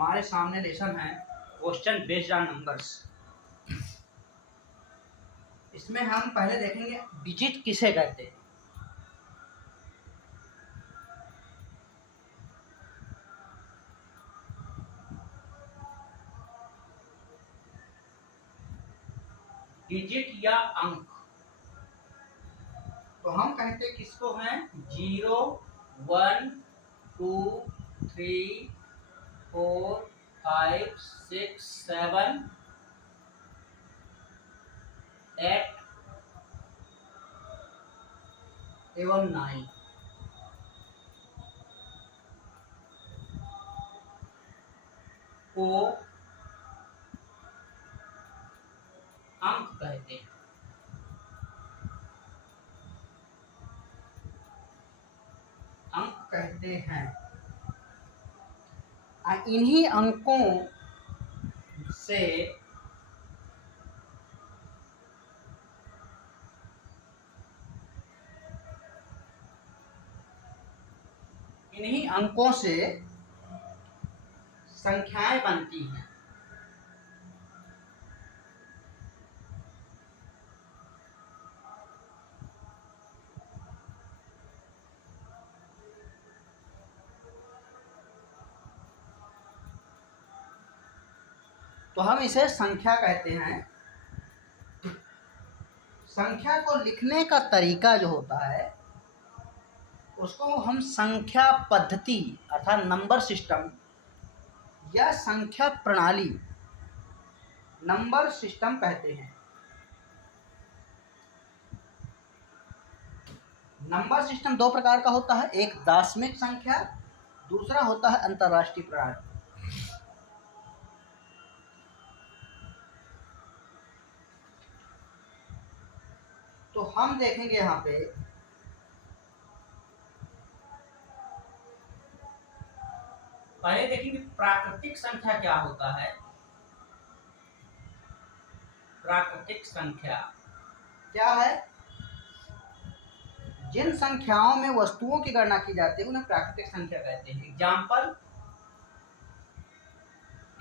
हमारे सामने लेसन है क्वेश्चन बेस्ड ऑन नंबर्स। इसमें हम पहले देखेंगे डिजिट किसे कहते हैं। डिजिट या अंक तो हम कहते हैं किसको हैं 0 1 2 3 4 5 6 7 8 एवं 9 को अंक कहते हैं। अंक कहते हैं। इन्हीं अंकों से संख्याएं बनती हैं। तो हम इसे संख्या कहते हैं। संख्या को लिखने का तरीका जो होता है उसको हम संख्या पद्धति अर्थात नंबर सिस्टम या संख्या प्रणाली नंबर सिस्टम कहते हैं। नंबर सिस्टम दो प्रकार का होता है, एक दार्शनिक संख्या, दूसरा होता है अंतर्राष्ट्रीय प्रणाली। तो हम देखेंगे यहाँ पे पहले देखेंगे प्राकृतिक संख्या क्या होता है। प्राकृतिक संख्या क्या है? जिन संख्याओं में वस्तुओं की गणना की जाती है उन्हें प्राकृतिक संख्या कहते हैं। एग्जाम्पल,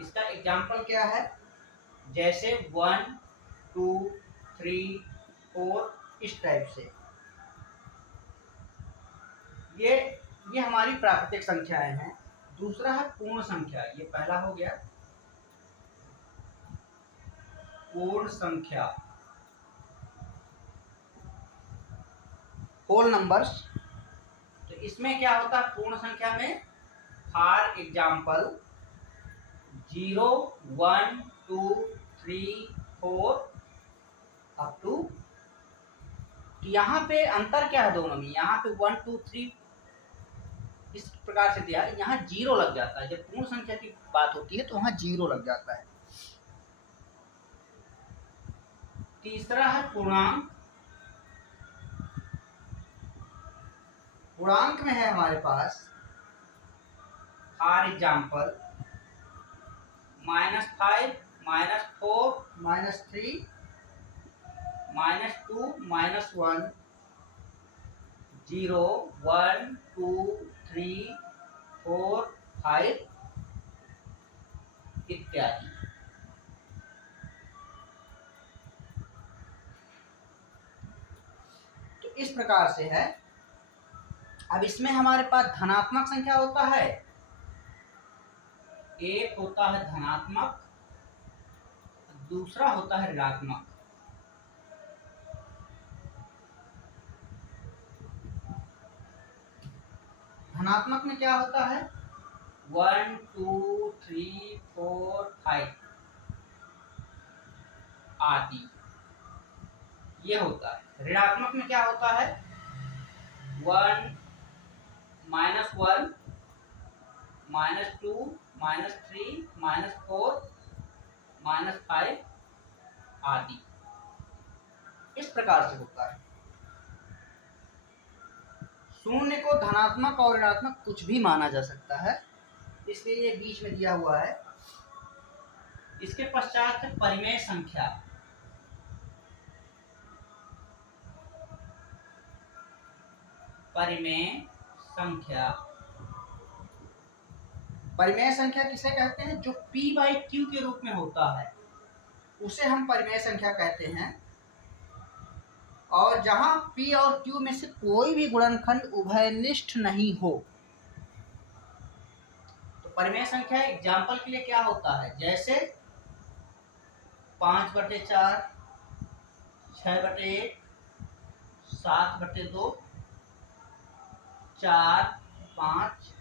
इसका एग्जाम्पल क्या है? जैसे 1 2 3 4 इस टाइप से ये हमारी प्राकृतिक संख्याएं हैं। दूसरा है पूर्ण संख्या, ये पहला हो गया पूर्ण संख्या, होल नंबर्स। तो इसमें क्या होता है पूर्ण संख्या में? For example 0 1 2 3 4 up to. यहाँ पे अंतर क्या है दोनों में? यहाँ पे 1 2 3 इस प्रकार से दिया है, यहाँ 0 लग जाता है। जब पूर्ण संख्या की बात होती है तो वहाँ 0 लग जाता है। तीसरा है पूर्णांक। पूर्णांक में है हमारे पास फॉर एग्जाम्पल -5 -4 -3 -2 -1 0 1 2 3 4 5 इत्यादि। तो इस प्रकार से है। अब इसमें हमारे पास धनात्मक संख्या होता है, एक होता है धनात्मक, दूसरा होता है ऋणात्मक। धनात्मक में क्या होता है? 1 2 3 4 5 आदि ये होता है। ऋणात्मक में क्या होता है? 1 -1 -2 -3 -4 -5 आदि इस प्रकार से होता है। शून्य को धनात्मक और ऋणात्मक कुछ भी माना जा सकता है, इसलिए ये बीच में दिया हुआ है। इसके पश्चात है परिमेय संख्या। परिमेय संख्या परिमेय संख्या किसे कहते हैं? जो p बाई क्यू के रूप में होता है उसे हम परिमेय संख्या कहते हैं। और जहां p और q में से कोई भी गुणनखंड उभयनिष्ठ नहीं हो तो परिमेय संख्या एग्जाम्पल के लिए क्या होता है? जैसे 5/4, 6/1, 7/2, 4, 5,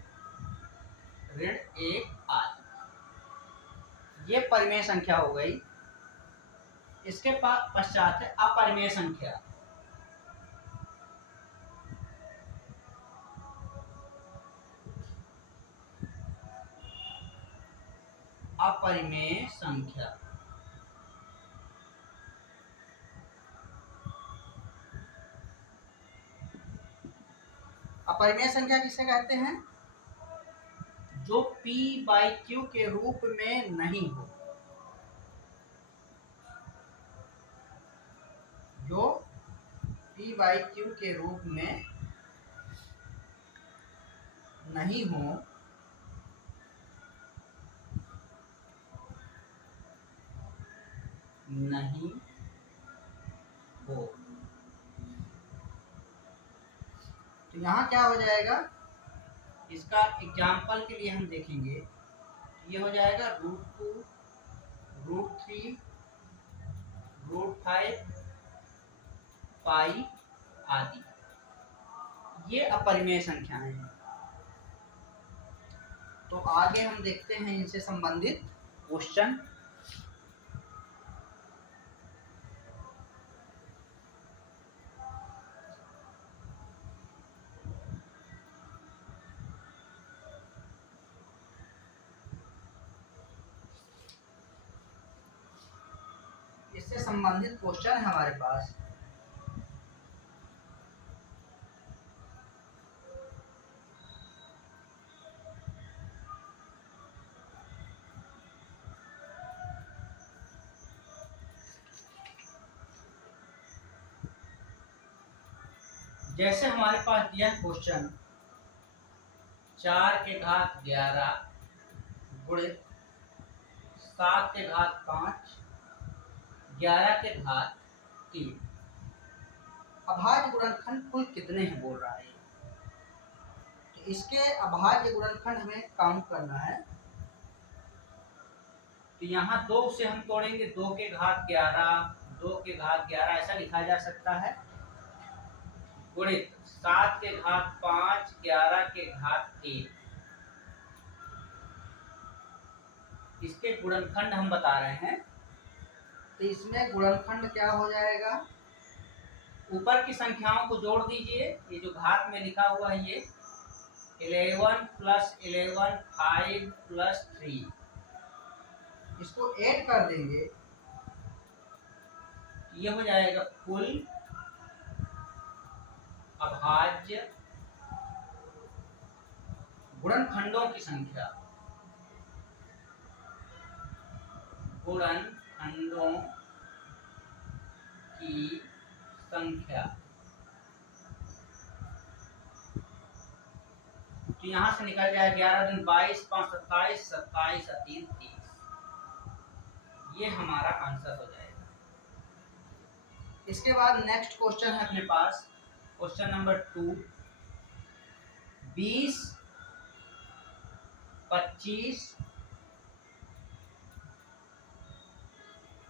ऋण 1 आदि। ये परिमेय संख्या हो गई। इसके पश्चात है अपरिमेय संख्या। अपरिमेय संख्या अपरिमेय संख्या किसे कहते हैं? जो p बाई q के रूप में नहीं हो। जो p बाई q के रूप में नहीं हो तो यहाँ क्या हो जाएगा? इसका एग्जाम्पल के लिए हम देखेंगे। ये हो जाएगा √2, √3, √5, पाई आदि। ये अपरिमेय संख्याएं हैं। तो आगे हम देखते हैं इनसे संबंधित क्वेश्चन। इससे संबंधित क्वेश्चन है हमारे पास। जैसे हमारे पास दिया क्वेश्चन 4⁻11 गुणित 7⁻5 11⁻3 अभाज्य गुणनखंड कुल कितने हैं बोल रहा है। तो इसके अभाज्य गुणनखंड हमें काउंट करना है। तो यहाँ 2 से हम तोड़ेंगे, 2⁻11, 2⁻11 ऐसा लिखा जा सकता है, गुणित 7⁻5 11⁻3। इसके गुणनखंड हम बता रहे हैं। तो इसमें गुणनखंड क्या हो जाएगा? ऊपर की संख्याओं को जोड़ दीजिए। ये जो घात में लिखा हुआ है ये 11 + 11 5 + 3, इसको ऐड कर देंगे। ये हो जाएगा कुल अभाज्य गुणनखंडों की संख्या। गुणनखंडों की संख्या। तो यहाँ से निकल जाए 11 दूनी 22, 5 27, 27 और 3 30। ये हमारा आंसर हो जाएगा। इसके बाद नेक्स्ट क्वेश्चन है अपने पास, क्वेश्चन नंबर 2। 20,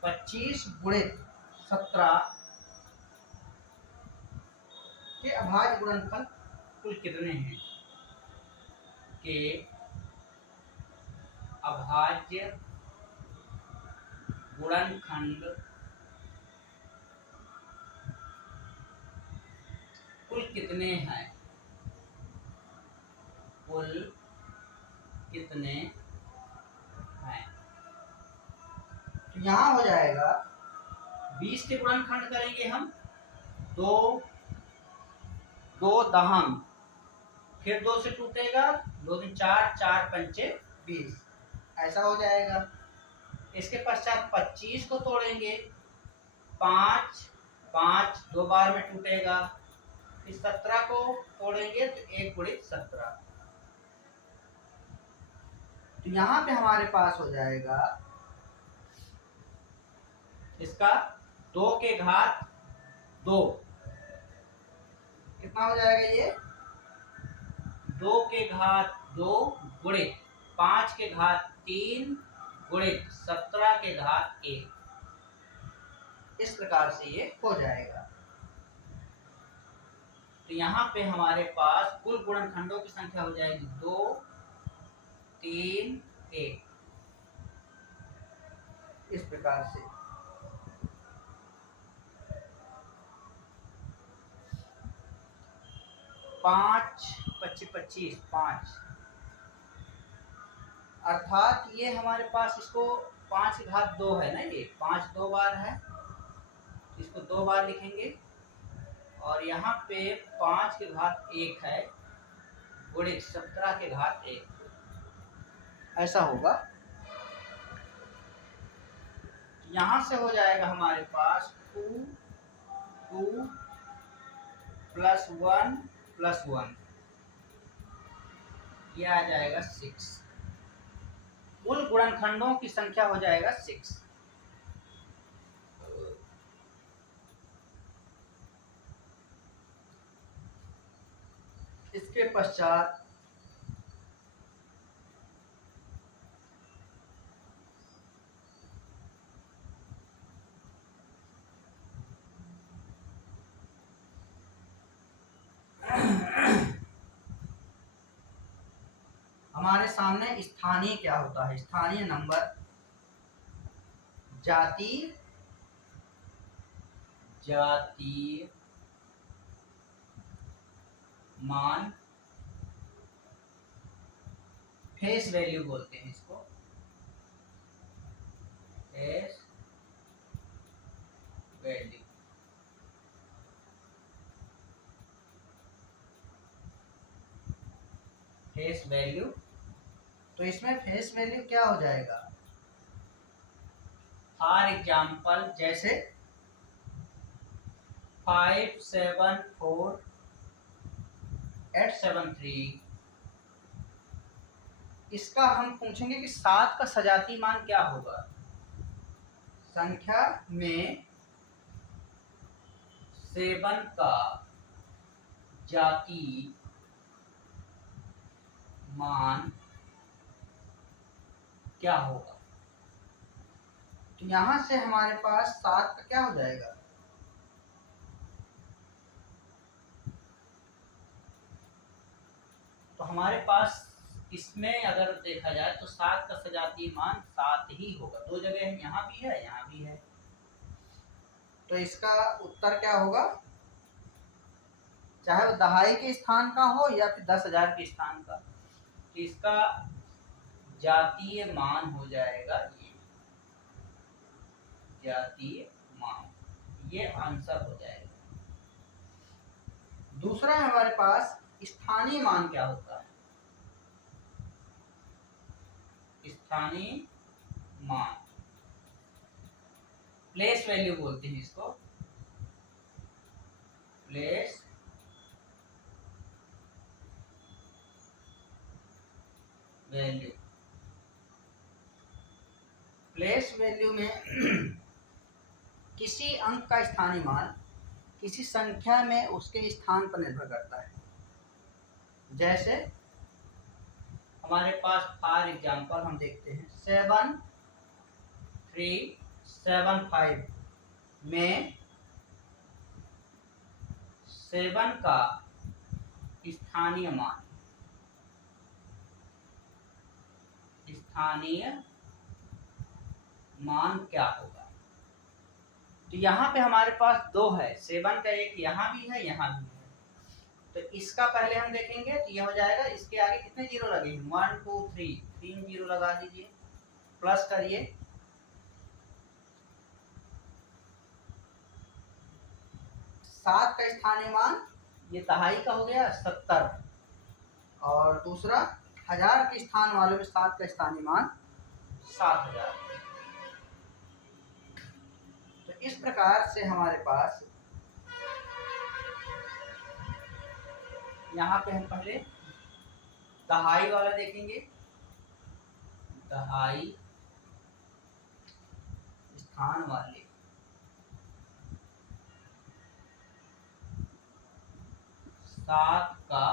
25 गुणित 17 के अभाज्य गुणनखंड कुल कितने हैं? के अभाज्य गुणनखंड कुल कितने हैं? कुल कितने हैं? तो यहाँ हो जाएगा 20 के गुणनखंड करेंगे हम 2, 2 दहम, फिर 2 से टूटेगा, 2 दूनी 4, 4 पंचे 20, ऐसा हो जाएगा। इसके पश्चात 25 को तोड़ेंगे, 5, 5 2 बार में टूटेगा। फिर 17 को तोड़ेंगे तो 1 गुणित 17, तो यहाँ पे हमारे पास हो जाएगा इसका 2 के घात 2, कितना हो जाएगा ये 2 के घात 2 गुणित 5 के घात 3 गुणित 17 के घात 1, इस प्रकार से ये हो जाएगा। तो यहाँ पे हमारे पास कुल गुणनखंडों की संख्या हो जाएगी 2 3 1, इस प्रकार से। पाँच 25 25 5, अर्थात ये हमारे पास इसको 5 के घात 2 है ना, ये 5 2 बार है, इसको 2 बार लिखेंगे और यहाँ पे 5 के घात 1 है गुणित 17 के घात 1, ऐसा होगा। यहाँ से हो जाएगा हमारे पास 2 2 प्लस 1 प्लस 1, ये आ जाएगा 6। कुल गुणनखंडों की संख्या हो जाएगा 6। इसके पश्चात हमारे सामने स्थानीय क्या होता है, स्थानीय नंबर जातीय मान, फेस वैल्यू बोलते हैं इसको, फेस वैल्यू। फेस वैल्यू, तो इसमें फेस वैल्यू क्या हो जाएगा, फॉर एग्जाम्पल जैसे 574873, इसका हम पूछेंगे कि 7 का सजातीय मान क्या होगा। संख्या में 7 का जातीय मान क्या होगा। तो यहां से हमारे पास 7 का क्या हो जाएगा, तो हमारे पास इसमें अगर देखा जाए तो 7 का सजातीय मान 7 ही होगा। 2 जगह है, यहाँ भी है यहाँ भी है, तो इसका उत्तर क्या होगा, चाहे वो दहाई के स्थान का हो या फिर 10,000 के स्थान का, तो इसका जातीय मान हो जाएगा ये जातीय मान, ये आंसर हो जाएगा। दूसरा है हमारे पास स्थानीय मान क्या होता है। स्थानीय मान, प्लेस वैल्यू बोलते हैं इसको, प्लेस वैल्यू। प्लेस वैल्यू में किसी अंक का स्थानीय मान किसी संख्या में उसके स्थान पर निर्भर करता है। जैसे हमारे पास फॉर एग्जाम्पल हम देखते हैं 7375 में 7 का स्थानीय मान क्या होगा। तो यहाँ पे हमारे पास 2 है, 7 का एक यहाँ भी है यहाँ भी है, तो इसका पहले हम देखेंगे। तो यह हो जाएगा, इसके आगे कितने जीरो लगे, 1 2 3 जीरो लगा दीजिए, प्लस करिए, सात का स्थानीय मान ये दहाई का हो गया 70, और दूसरा 1000 के स्थान वालों में 7 का स्थानीय मान 7000। तो इस प्रकार से हमारे पास यहाँ पे हम पहले दहाई वाला देखेंगे, दहाई स्थान वाले सात का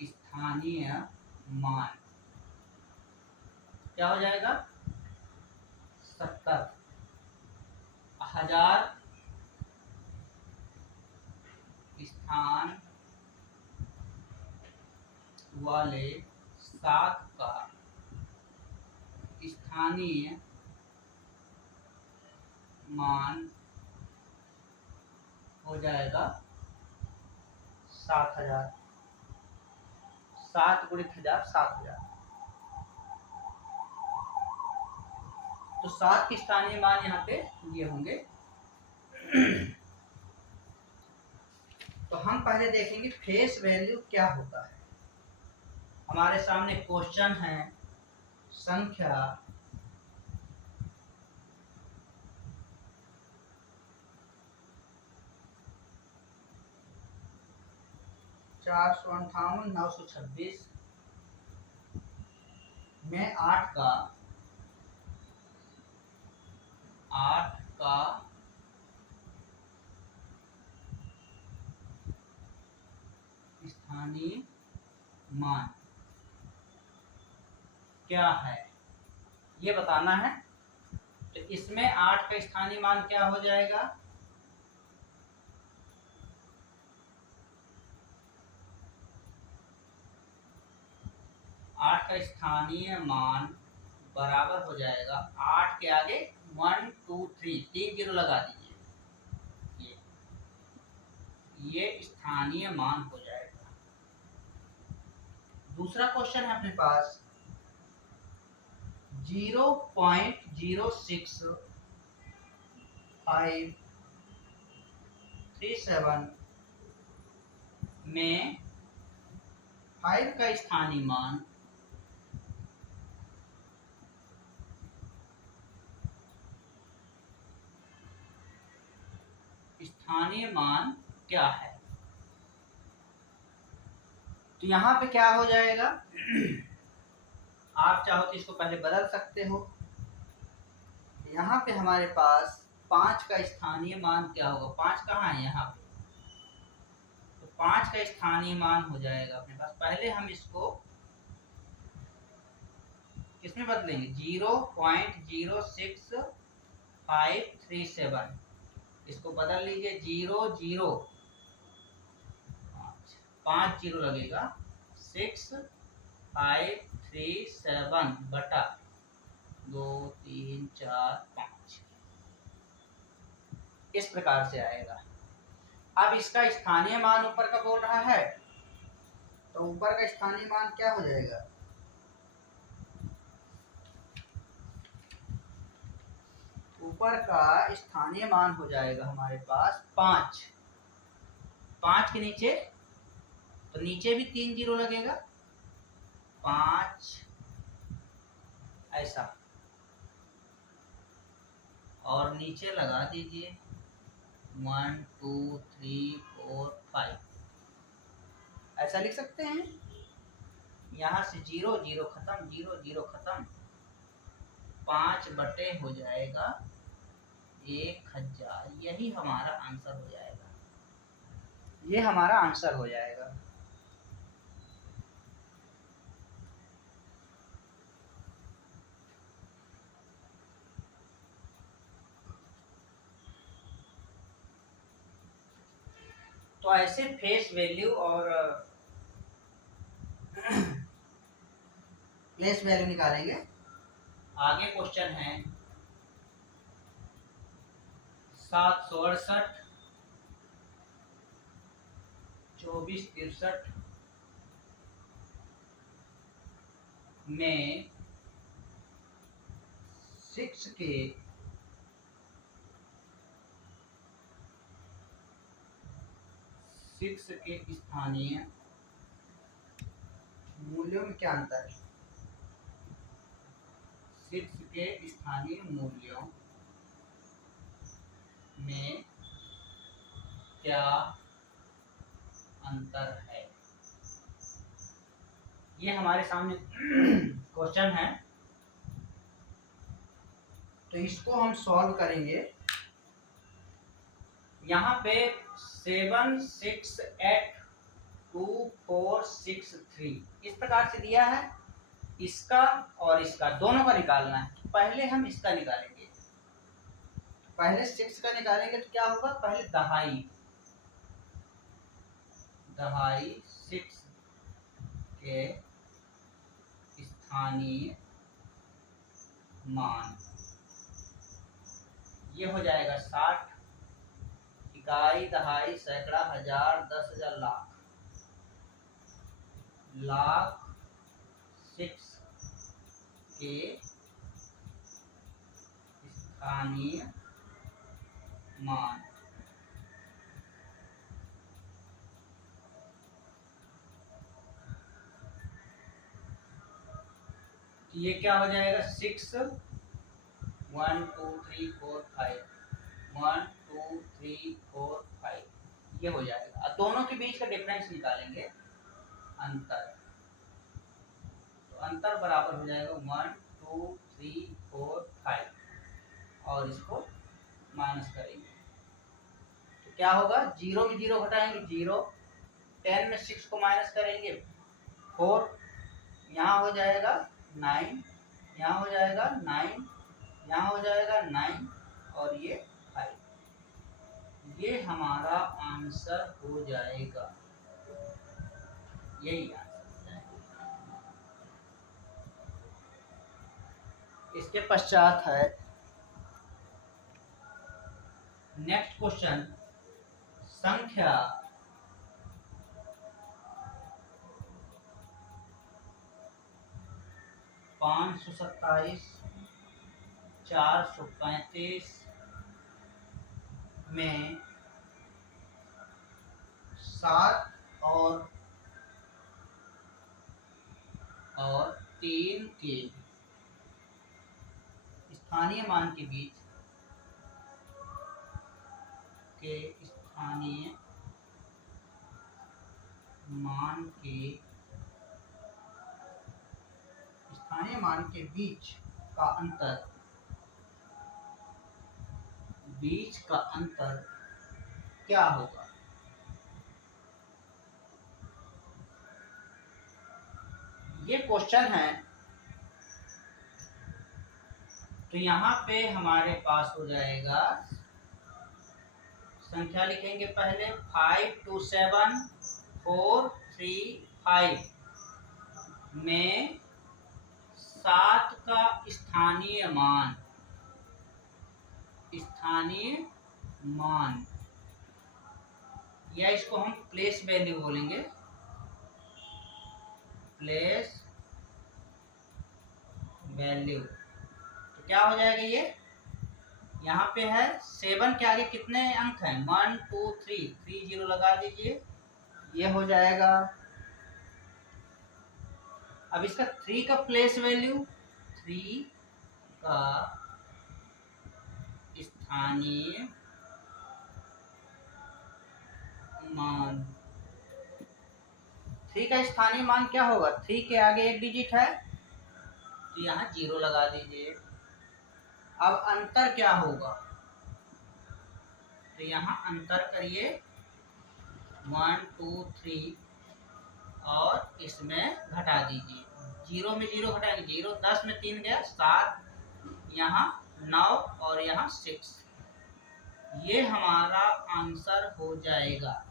स्थानीय मान क्या हो जाएगा? 70। 1000 स्थान वाले सात का स्थानीय मान हो जाएगा 7000। 7 गुणित 1000 7000। तो 7 के स्थानीय मान यहाँ पे ये होंगे। तो हम पहले देखेंगे फेस वैल्यू क्या होता है। हमारे सामने क्वेश्चन है संख्या 458,926 में 8 का स्थानीय मान क्या है ये बताना है। तो इसमें 8 का स्थानीय मान क्या हो जाएगा? 8 का स्थानीय मान बराबर हो जाएगा 8 के आगे 1 2 3 3 जीरो लगा दीजिए, ये स्थानीय मान हो जाएगा। दूसरा क्वेश्चन है अपने पास 0.06537 में 5 का स्थानीय मान क्या है? तो यहाँ पे क्या हो जाएगा? आप चाहो तो इसको पहले बदल सकते हो। यहाँ पे हमारे पास 5 का स्थानीय मान क्या होगा? 5 कहाँ है? यहाँ पे। तो 5 का स्थानीय मान हो जाएगा अपने पास। पहले हम इसको किसमें बदलेंगे? 0.06537 इसको बदल लीजिए 0 5 जीरो लगेगा 6537 बटा 2 3 4 5 इस प्रकार से आएगा। अब इसका स्थानीय मान ऊपर का बोल रहा है, तो ऊपर का स्थानीय मान क्या हो जाएगा? ऊपर का स्थानीय मान हो जाएगा हमारे पास 5। 5 के नीचे, तो नीचे भी 3 जीरो लगेगा 5 ऐसा, और नीचे लगा दीजिए 1 2 3 4 5 ऐसा लिख सकते हैं। यहाँ से 0 0 खत्म, 0 0 खत्म, 5 बटे हो जाएगा 1000। यही हमारा आंसर हो जाएगा, ये हमारा आंसर हो जाएगा। तो ऐसे फेस वैल्यू और प्लेस वैल्यू निकालेंगे। आगे क्वेश्चन है 768 2463 में 6 के स्थानीय मूल्यों में क्या अंतर है? 6 के स्थानीय मूल्यों में क्या अंतर है? ये हमारे सामने क्वेश्चन है, तो इसको हम सॉल्व करेंगे। यहाँ पे 7 6 8 2 4 6 3 इस प्रकार से दिया है। इसका और इसका दोनों का निकालना है। तो पहले हम इसका निकालेंगे। पहले 6 का निकालेंगे तो क्या होगा, पहले दहाई 6 के स्थानीय मान, ये हो जाएगा 60, इकाई, दहाई, सैकड़ा, हजार, 10,000, लाख 6 के स्थानीय मान। ये क्या हो जाएगा, 6 1 2 3 4 5 1 2 3 4 5, ये हो जाएगा। अब दोनों के बीच का डिफरेंस निकालेंगे, अंतर। तो अंतर बराबर हो जाएगा 1 2 3 4 5 और इसको माइनस करेंगे तो क्या होगा, 0 में 0 घटाएंगे 0, 10 में 6 को माइनस करेंगे 4, यहाँ हो जाएगा 9, यहाँ हो जाएगा 9, यहाँ हो जाएगा 9 और ये 5। ये हमारा आंसर हो जाएगा, यही आंसर है। इसके पश्चात है नेक्स्ट क्वेश्चन, संख्या 527 435 में 7 और 3 के स्थानीय मान के बीच स्थानीय मान के बीच का अंतर क्या होगा। ये क्वेश्चन है, तो यहाँ पे हमारे पास हो जाएगा, संख्या लिखेंगे पहले 5 2 7 4 3 5 में 7 का स्थानीय मान, या इसको हम प्लेस वैल्यू बोलेंगे, प्लेस वैल्यू। तो क्या हो जाएगा, ये यहाँ पे है 7 के आगे कितने अंक हैं, 1 2 3, 3 0 लगा दीजिए, ये हो जाएगा। अब इसका 3 का प्लेस वैल्यू, 3 का स्थानीय मान, 3 का स्थानीय मान क्या होगा, 3 के आगे एक डिजिट है तो यहाँ 0 लगा दीजिए। अब अंतर क्या होगा, तो यहाँ अंतर करिए 1 2 3 और इसमें घटा दीजिए, 0 में 0 घटाएंगे 0, 10 में 3 गया 7, यहाँ 9 और यहाँ 6, ये हमारा आंसर हो जाएगा।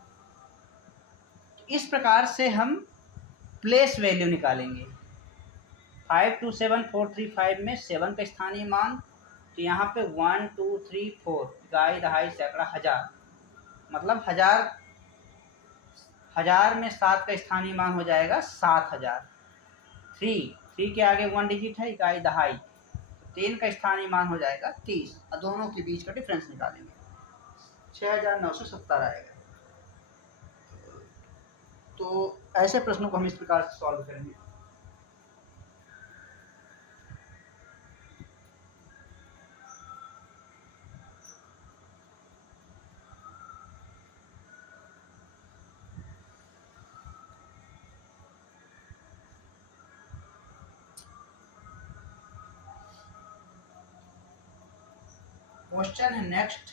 इस प्रकार से हम प्लेस वैल्यू निकालेंगे। 5 2 7 4 3 5 में 7 का स्थानीय मान, तो यहाँ पे 1 2 3 4, इकाई, दहाई, सैकड़ा, हजार, मतलब हजार में 7 का स्थानीय मान हो जाएगा 7000। 3 के आगे 1 डिजिट है, इकाई, दहाई, 3 का स्थानीय मान हो जाएगा 30 और दोनों के बीच का डिफरेंस निकालेंगे, 6970 आएगा। तो ऐसे प्रश्नों को हम इस प्रकार से सॉल्व करेंगे। क्वेश्चन है नेक्स्ट,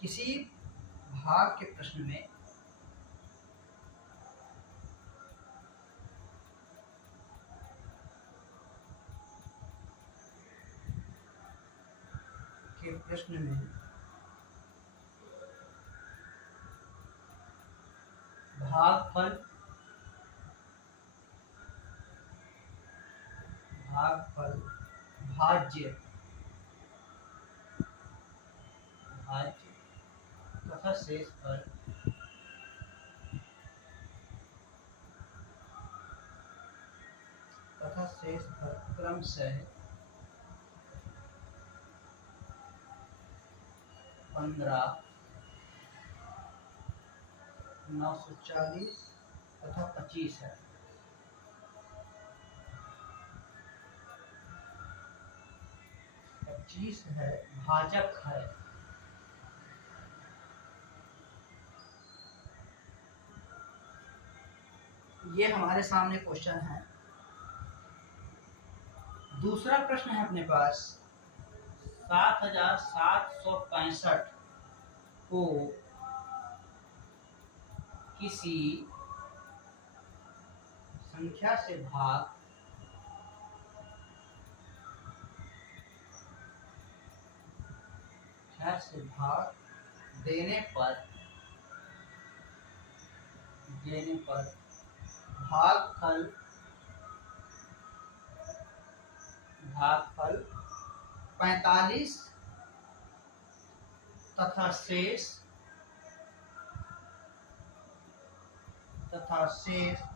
किसी भाग के प्रश्न में भागफल भाज्य तथा शेषफल क्रमशः 15, 940 तथा 25 है। भाजक है। ये हमारे सामने क्वेश्चन है। दूसरा प्रश्न है अपने पास, 7765 को किसी संख्या से भाग देने पर भागफल 45 तथा शेष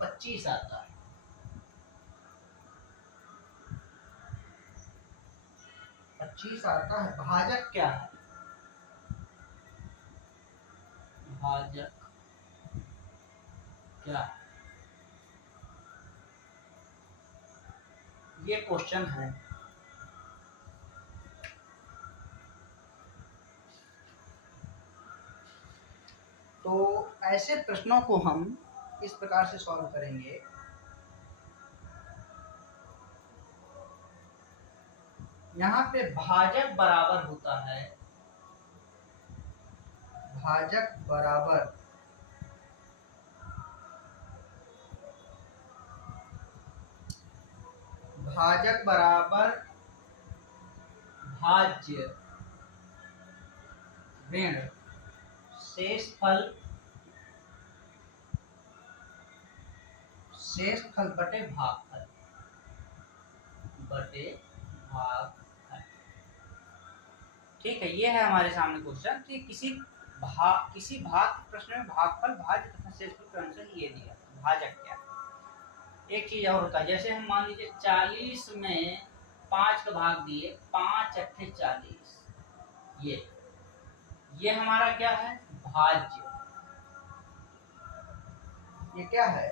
25 आता है। भाजक क्या है? ये क्वेश्चन है। तो ऐसे प्रश्नों को हम इस प्रकार से सॉल्व करेंगे। यहाँ पे भाजक बराबर होता है, भाजक बराबर भाज्य ऋण शेषफल बटे भागफल ठीक है। ये है हमारे सामने क्वेश्चन कि किसी भाग प्रश्न में भागफल भाज्य तथा शेषफल क्रमशः ये दिया। भाजक क्या? एक चीज और होता है, जैसे हम मान लीजिए 40 में 5 का भाग दिए, 5 अट्ठे 40, ये हमारा क्या है? भाज्य। ये क्या है?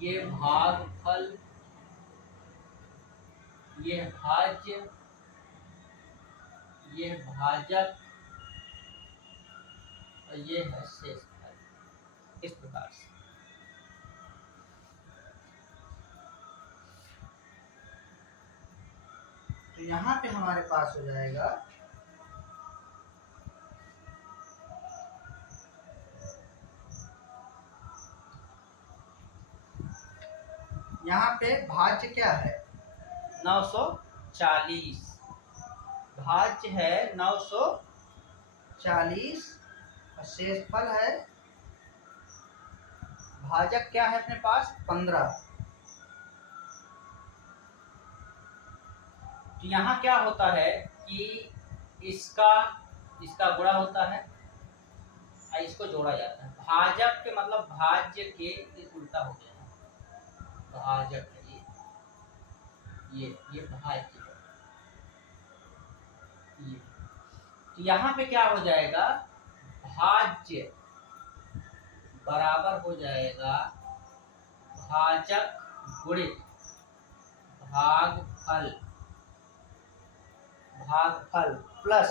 ये भागफल, ये भाज्य, ये भाजक और ये है शेषफल। इस प्रकार से तो यहाँ पे हमारे पास हो जाएगा यहाँ पे भाज्य क्या है? 940। भाज्य है 940 और शेषफल है, भाजक क्या है अपने पास? 15। तो यहाँ क्या होता है कि इसका गुणा होता है और इसको जोड़ा जाता है। भाजक के मतलब भाज्य के उल्टा हो गया है। भाजक है ये भाज्य है। तो यहाँ पे क्या हो जाएगा? भाज्य बराबर हो जाएगा भाजक गुणित भागफल प्लस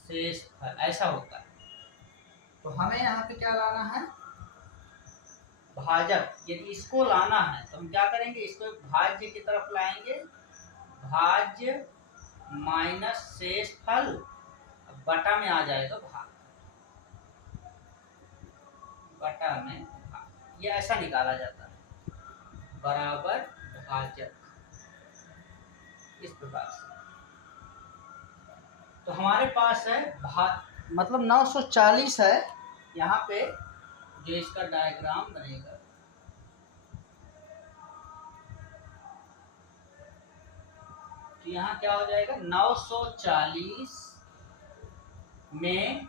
शेषफल, ऐसा होता है। तो हमें यहाँ पे क्या लाना है? भाजक, यदि इसको लाना है तो हम क्या करेंगे, इसको भाज्य की तरफ लाएंगे, भाज्य माइनस शेषफल बटा में आ जाएगा भाग, बटा में भाग, ये ऐसा निकाला जाता है, बराबर भाजक, इस प्रकार से। तो हमारे पास है मतलब 940 है यहाँ पे, जो इसका डायग्राम बनेगा, तो यहाँ क्या हो जाएगा, 940 में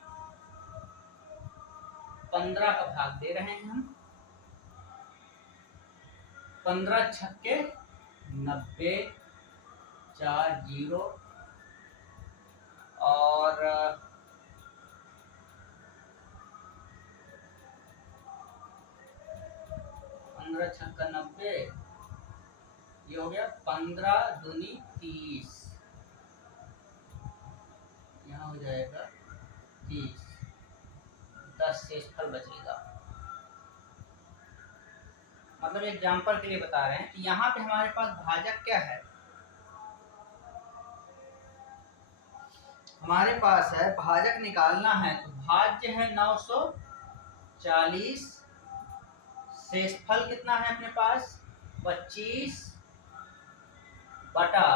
15 का भाग दे रहे हैं हम, 15 छक्के 90, 4 0 और 15 छक्का 90, ये हो गया 15 दूनी 30, यहाँ हो जाएगा 30, 10 शेषफल बचेगा। मतलब एग्जाम्पल के लिए बता रहे हैं कि यहाँ पे हमारे पास भाजक क्या है, हमारे पास है भाजक निकालना है, तो भाज्य है 940, शेषफल कितना है अपने पास 25 बटा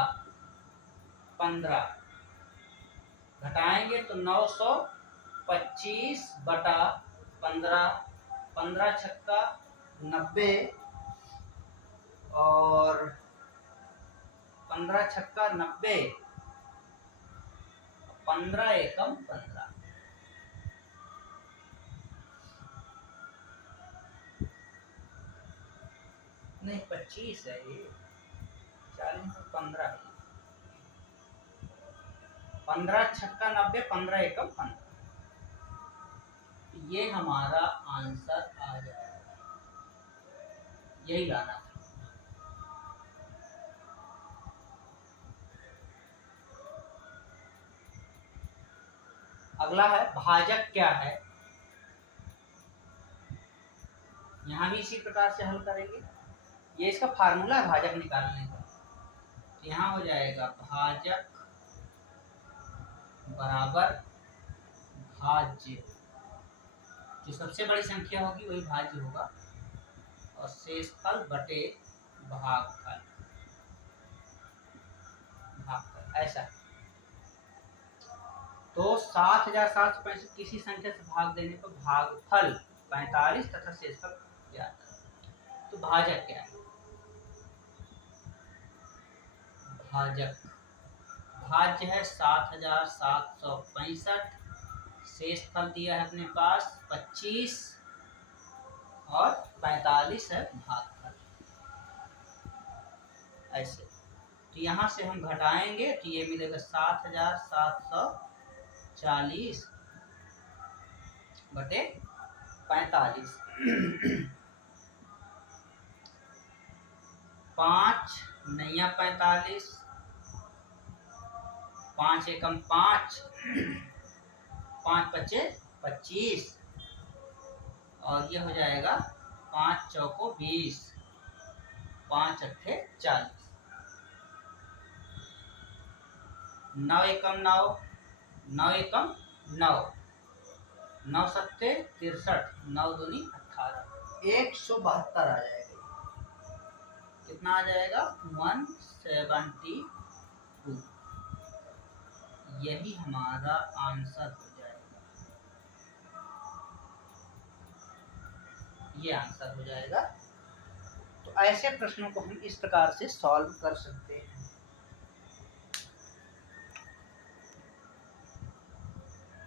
15, घटाएंगे तो 925 बटा 15, 15 छक्का 90 और 15 छक्का 90, 15 एकम 15, नहीं 25 है ये, 40 में 15 है, 15 छक्का 90, 15 एकम 15, ये हमारा आंसर आ जाएगा, यही लाना था। अगला है भाजक क्या है, यहाँ भी इसी प्रकार से हल करेंगे, ये इसका फार्मूला है भाजक निकालने का, तो यहाँ हो जाएगा भाजक बराबर भाज्य, जो सबसे बड़ी संख्या होगी वही भाज्य होगा, और शेषफल बटे भागफल, ऐसा। तो 7765 किसी संख्या से भाग देने पर भागफल 45 तथा शेषफल जाता है। तो भाजक क्या है, भाज्य है 7765, शेषफल दिया है अपने पास 25 और 45 है भागफल, ऐसे। तो यहाँ से हम घटाएंगे तो ये मिलेगा 7740 बटे 45, 5 नैया 45, 5 एकम 5, 5 पचे 25, और ये हो जाएगा 5 चौको 20, 5 अट्ठे 40, 9 एकम 9, 9 एकम 9, 9 सत्ते 63, 9 दूनी 18, 172 आ जाएगा, कितना आ जाएगा 172, यही हमारा आंसर हो जाएगा, ये आंसर हो जाएगा। तो ऐसे प्रश्नों को हम इस प्रकार से सॉल्व कर सकते हैं।